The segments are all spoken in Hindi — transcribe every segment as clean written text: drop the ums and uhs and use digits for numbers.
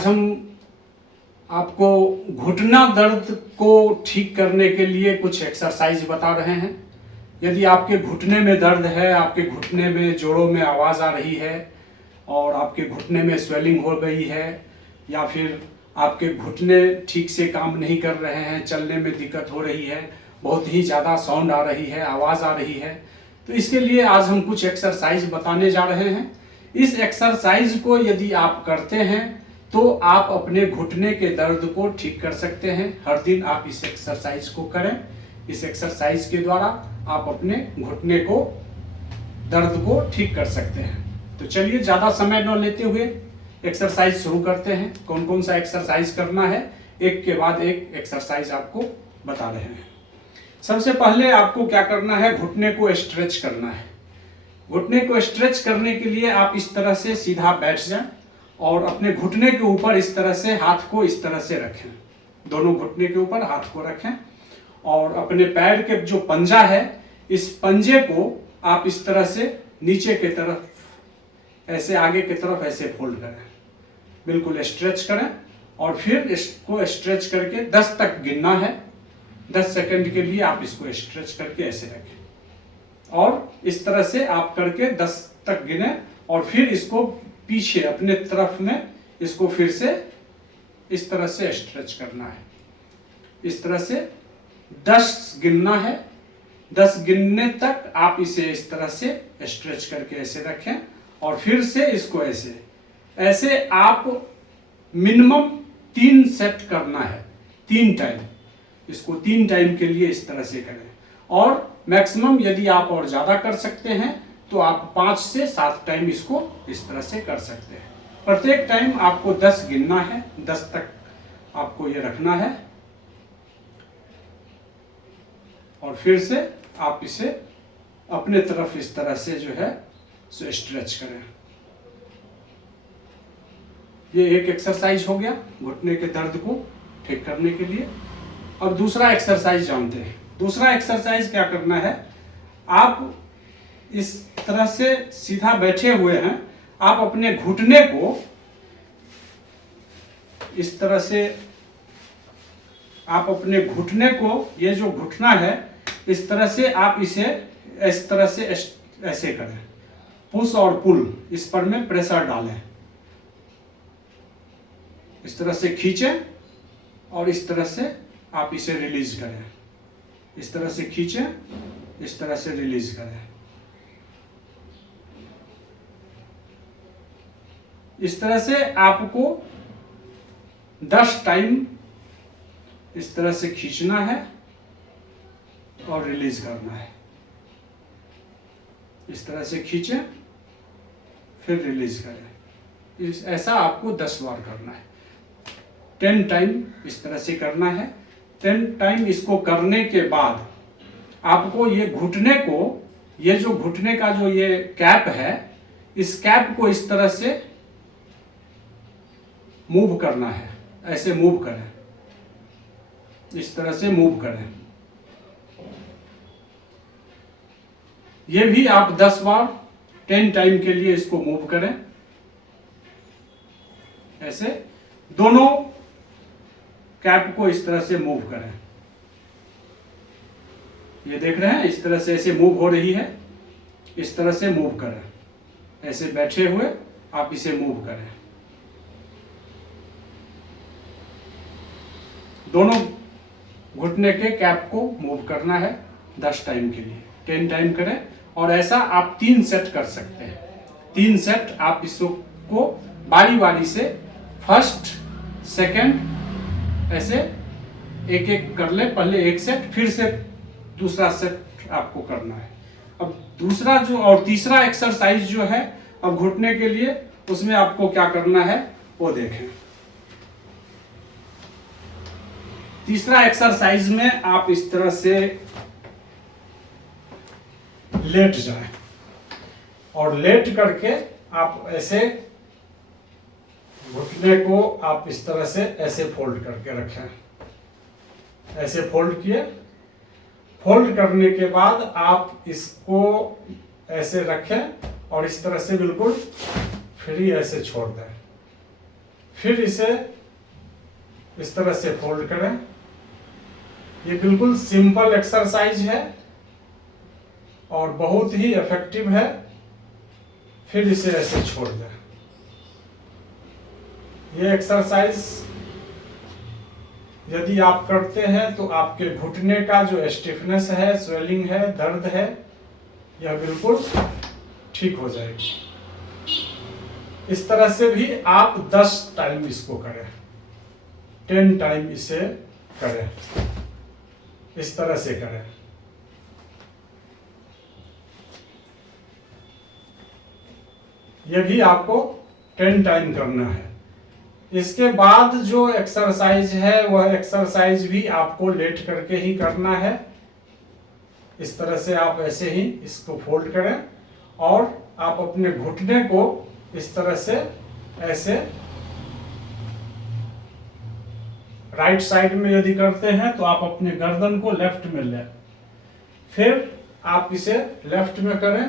आज हम आपको घुटना दर्द को ठीक करने के लिए कुछ एक्सरसाइज बता रहे हैं। यदि आपके घुटने में दर्द है, आपके घुटने में जोड़ों में आवाज़ आ रही है और आपके घुटने में स्वेलिंग हो गई है, या फिर आपके घुटने ठीक से काम नहीं कर रहे हैं, चलने में दिक्कत हो रही है, बहुत ही ज़्यादा साउंड आ रही है, आवाज़ आ रही है, तो इसके लिए आज हम कुछ एक्सरसाइज बताने जा रहे हैं। इस एक्सरसाइज को यदि आप करते हैं तो आप अपने घुटने के दर्द को ठीक कर सकते हैं। हर दिन आप इस एक्सरसाइज को करें। इस एक्सरसाइज के द्वारा आप अपने घुटने को दर्द को ठीक कर सकते हैं। तो चलिए ज़्यादा समय न लेते हुए एक्सरसाइज शुरू करते हैं। कौन कौन सा एक्सरसाइज करना है, एक के बाद एक एक्सरसाइज आपको बता रहे हैं। सबसे पहले आपको क्या करना है, घुटने को स्ट्रेच करना है। घुटने को स्ट्रेच करने के लिए आप इस तरह से सीधा बैठ जाएं और अपने घुटने के ऊपर इस तरह से हाथ को इस तरह से रखें। दोनों घुटने के ऊपर हाथ को रखें और अपने पैर के जो पंजा है, इस पंजे को आप इस तरह से नीचे की तरफ, ऐसे आगे की तरफ ऐसे फोल्ड करें, बिल्कुल स्ट्रेच करें और फिर इसको स्ट्रेच करके 10 तक गिनना है। 10 सेकंड के लिए आप इसको स्ट्रेच करके ऐसे रखें और इस तरह से आप करके 10 तक गिने और फिर इसको पीछे अपने तरफ में इसको फिर से इस तरह से स्ट्रेच करना है। इस तरह से 10 गिनना है। 10 गिनने तक आप इसे इस तरह से स्ट्रेच करके ऐसे रखें और फिर से इसको ऐसे ऐसे आप मिनिमम 3 सेट करना है, 3 टाइम। इसको 3 टाइम के लिए इस तरह से करें और मैक्सिमम यदि आप और ज़्यादा कर सकते हैं तो आप 5 से 7 टाइम इसको इस तरह से कर सकते हैं। प्रत्येक टाइम आपको 10 गिनना है, 10 तक आपको ये रखना है और फिर से आप इसे अपने तरफ इस तरह से जो है सो स्ट्रेच करें। ये एक एक्सरसाइज हो गया घुटने के दर्द को ठीक करने के लिए। अब दूसरा एक्सरसाइज जानते हैं। दूसरा एक्सरसाइज क्या करना है, आप इस तरह से सीधा बैठे हुए हैं, आप अपने घुटने को इस तरह से, आप अपने घुटने को, ये जो घुटना है, इस तरह से आप इसे इस तरह से ऐसे करें, पुश और पुल, इस पर में प्रेशर डालें, इस तरह से खींचें और इस तरह से आप इसे रिलीज करें। इस तरह से खींचें, इस तरह से रिलीज करें। इस तरह से आपको 10 टाइम इस तरह से खींचना है और रिलीज करना है। इस तरह से खींचें फिर रिलीज करें। ऐसा आपको 10 बार करना है। 10 टाइम इस तरह से करना है। 10 टाइम इसको करने के बाद आपको ये घुटने को, ये जो घुटने का जो ये कैप है, इस कैप को इस तरह से मूव करना है। ऐसे मूव करें, इस तरह से मूव करें। ये भी आप 10 बार 10 टाइम के लिए इसको मूव करें। ऐसे दोनों कैप को इस तरह से मूव करें। ये देख रहे हैं, इस तरह से ऐसे मूव हो रही है, इस तरह से मूव करें। ऐसे बैठे हुए आप इसे मूव करें। दोनों घुटने के कैप को मूव करना है 10 टाइम के लिए। 10 टाइम करें और ऐसा आप 3 सेट कर सकते हैं। 3 सेट आप इसको बारी बारी से, फर्स्ट, सेकंड, ऐसे एक एक कर ले। पहले एक सेट, फिर से दूसरा सेट आपको करना है। अब दूसरा जो और तीसरा एक्सरसाइज जो है अब घुटने के लिए, उसमें आपको क्या करना है वो देखें। तीसरा एक्सरसाइज में आप इस तरह से लेट जाएं और लेट करके आप ऐसे घुटने को आप इस तरह से ऐसे फोल्ड करके रखें। ऐसे फोल्ड किए। फोल्ड करने के बाद आप इसको ऐसे रखें और इस तरह से बिल्कुल फ्री ऐसे छोड़ दें। फिर इसे इस तरह से फोल्ड करें। ये बिल्कुल सिंपल एक्सरसाइज है और बहुत ही इफेक्टिव है। फिर इसे ऐसे छोड़ दें। ये एक्सरसाइज यदि आप करते हैं तो आपके घुटने का जो स्टिफनेस है, स्वेलिंग है, दर्द है, यह बिल्कुल ठीक हो जाएगी। इस तरह से भी आप 10 टाइम इसको करें, 10 टाइम इसे करें, इस तरह से करें। यह भी आपको 10 टाइम करना है। इसके बाद जो एक्सरसाइज है वह एक्सरसाइज भी आपको लेट करके ही करना है। इस तरह से आप ऐसे ही इसको फोल्ड करें और आप अपने घुटने को इस तरह से ऐसे राइट साइड में यदि करते हैं तो आप अपने गर्दन को लेफ्ट में लें, फिर आप इसे लेफ्ट में करें,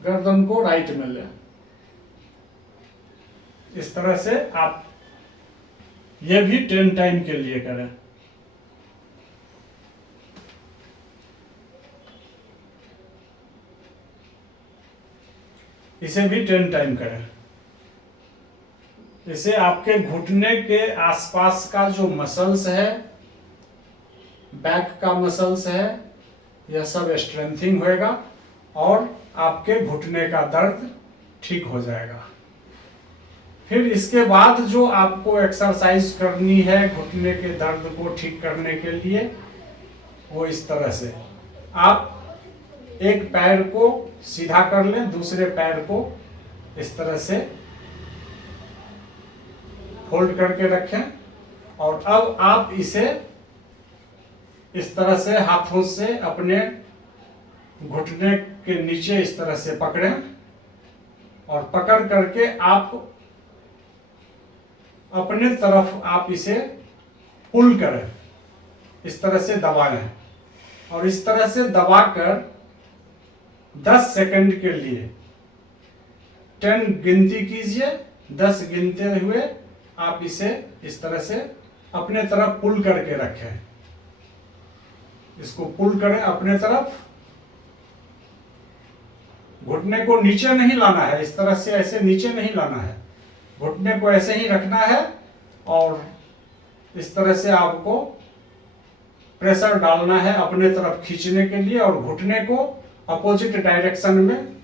गर्दन को राइट में लें। इस तरह से आप यह भी 10 टाइम के लिए करें। इसे भी 10 टाइम करें। इसे आपके घुटने के आसपास का जो मसल्स है, बैक का मसल्स है, यह सब स्ट्रेंथिंग होएगा और आपके घुटने का दर्द ठीक हो जाएगा। फिर इसके बाद जो आपको एक्सरसाइज करनी है घुटने के दर्द को ठीक करने के लिए, वो इस तरह से आप एक पैर को सीधा कर लें, दूसरे पैर को इस तरह से फोल्ड करके रखें और अब आप इसे इस तरह से हाथों से अपने घुटने के नीचे इस तरह से पकड़ें और पकड़ करके आप अपने तरफ आप इसे पुल करें, इस तरह से दबाएं और इस तरह से दबाकर 10 सेकंड के लिए 10 गिनती कीजिए। 10 गिनते हुए आप इसे इस तरह से अपने तरफ पुल करके रखें। इसको पुल करें अपने तरफ। घुटने को नीचे नहीं लाना है, इस तरह से ऐसे नीचे नहीं लाना है, घुटने को ऐसे ही रखना है और इस तरह से आपको प्रेशर डालना है अपने तरफ खींचने के लिए और घुटने को अपोजिट डायरेक्शन में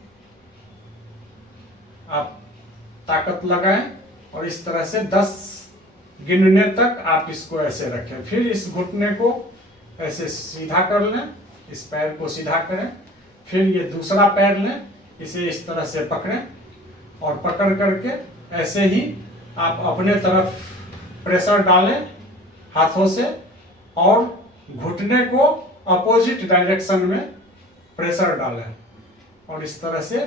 आप ताकत लगाएं और इस तरह से 10 गिनने तक आप इसको ऐसे रखें। फिर इस घुटने को ऐसे सीधा कर लें, इस पैर को सीधा करें, फिर ये दूसरा पैर लें, इसे इस तरह से पकड़ें और पकड़ करके ऐसे ही आप अपने तरफ प्रेशर डालें हाथों से और घुटने को अपोजिट डायरेक्शन में प्रेशर डालें और इस तरह से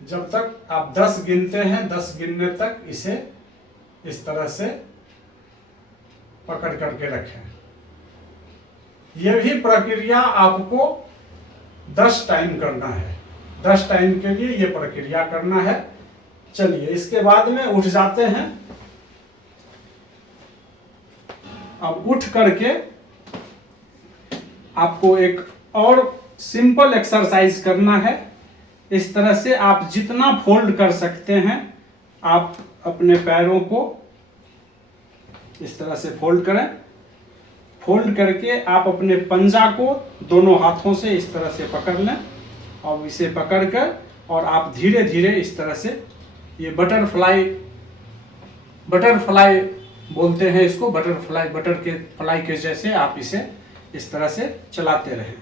जब तक आप 10 गिनते हैं, 10 गिनने तक इसे इस तरह से पकड़ करके रखें। यह भी प्रक्रिया आपको 10 टाइम करना है। 10 टाइम के लिए यह प्रक्रिया करना है। चलिए इसके बाद में उठ जाते हैं। अब उठ करके आपको एक और सिंपल एक्सरसाइज करना है। इस तरह से आप जितना फोल्ड कर सकते हैं आप अपने पैरों को इस तरह से फोल्ड करें। फोल्ड करके आप अपने पंजा को दोनों हाथों से इस तरह से पकड़ लें और इसे पकड़कर और आप धीरे धीरे इस तरह से, ये बटरफ्लाई बोलते हैं इसको, बटर के फ्लाई के जैसे आप इसे इस तरह से चलाते रहें।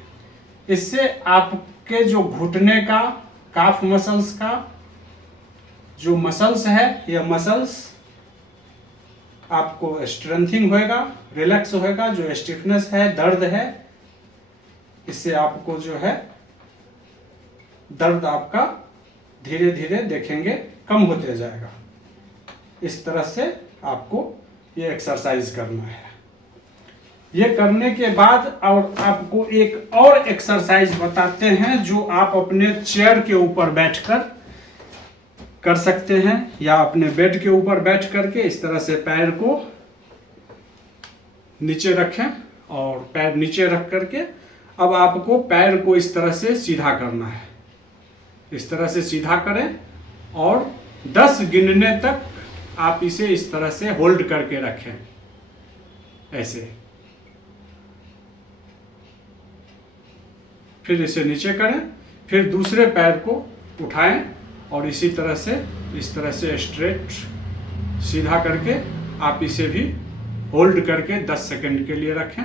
इससे आपके जो घुटने का काफ मसल्स का जो मसल्स है, यह मसल्स आपको स्ट्रेंथिंग होएगा, रिलैक्स होएगा। जो स्टिफनेस है, दर्द है, इससे आपको जो है दर्द आपका धीरे धीरे देखेंगे कम होते जाएगा। इस तरह से आपको ये एक्सरसाइज करना है। ये करने के बाद और आपको एक और एक्सरसाइज बताते हैं जो आप अपने चेयर के ऊपर बैठकर कर सकते हैं, या अपने बेड के ऊपर बैठ करके इस तरह से पैर को नीचे रखें और पैर नीचे रख करके अब आपको पैर को इस तरह से सीधा करना है। इस तरह से सीधा करें और 10 गिनने तक आप इसे इस तरह से होल्ड करके रखें, ऐसे। फिर इसे नीचे करें, फिर दूसरे पैर को उठाएं और इसी तरह से इस तरह से स्ट्रेट सीधा करके आप इसे भी होल्ड करके 10 सेकंड के लिए रखें।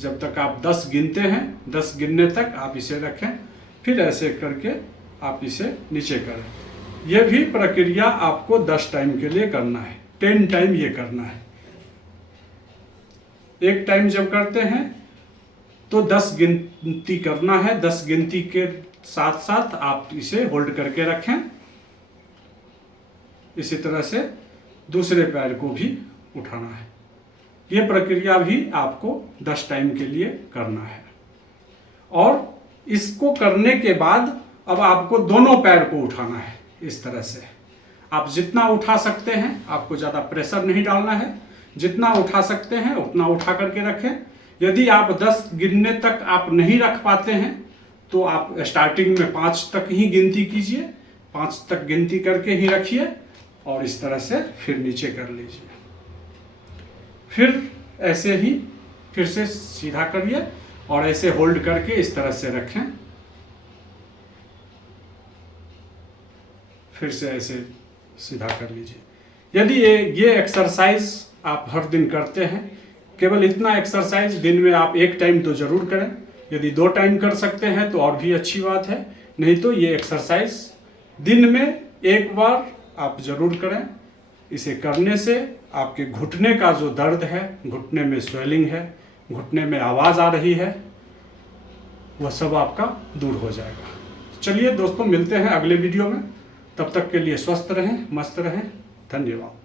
जब तक आप 10 गिनते हैं, 10 गिनने तक आप इसे रखें, फिर ऐसे करके आप इसे नीचे करें। यह भी प्रक्रिया आपको 10 टाइम के लिए करना है, 10 टाइम ये करना है। एक टाइम जब करते हैं तो 10 गिनती करना है, 10 गिनती के साथ साथ आप इसे होल्ड करके रखें। इसी तरह से दूसरे पैर को भी उठाना है। ये प्रक्रिया भी आपको 10 टाइम के लिए करना है। और इसको करने के बाद अब आपको दोनों पैर को उठाना है। इस तरह से आप जितना उठा सकते हैं, आपको ज़्यादा प्रेशर नहीं डालना है, जितना उठा सकते हैं उतना उठा करके रखें। यदि आप 10 गिनने तक आप नहीं रख पाते हैं तो आप स्टार्टिंग में 5 तक ही गिनती कीजिए, 5 तक गिनती करके ही रखिए और इस तरह से फिर नीचे कर लीजिए। फिर ऐसे ही फिर से सीधा करिए और ऐसे होल्ड करके इस तरह से रखें। फिर से ऐसे सीधा कर लीजिए। यदि ये एक्सरसाइज आप हर दिन करते हैं, केवल इतना एक्सरसाइज दिन में आप 1 टाइम तो ज़रूर करें। यदि 2 टाइम कर सकते हैं तो और भी अच्छी बात है, नहीं तो ये एक्सरसाइज दिन में 1 बार आप ज़रूर करें। इसे करने से आपके घुटने का जो दर्द है, घुटने में स्वेलिंग है, घुटने में आवाज़ आ रही है, वह सब आपका दूर हो जाएगा। चलिए दोस्तों, मिलते हैं अगले वीडियो में। तब तक के लिए स्वस्थ रहें, मस्त रहें। धन्यवाद।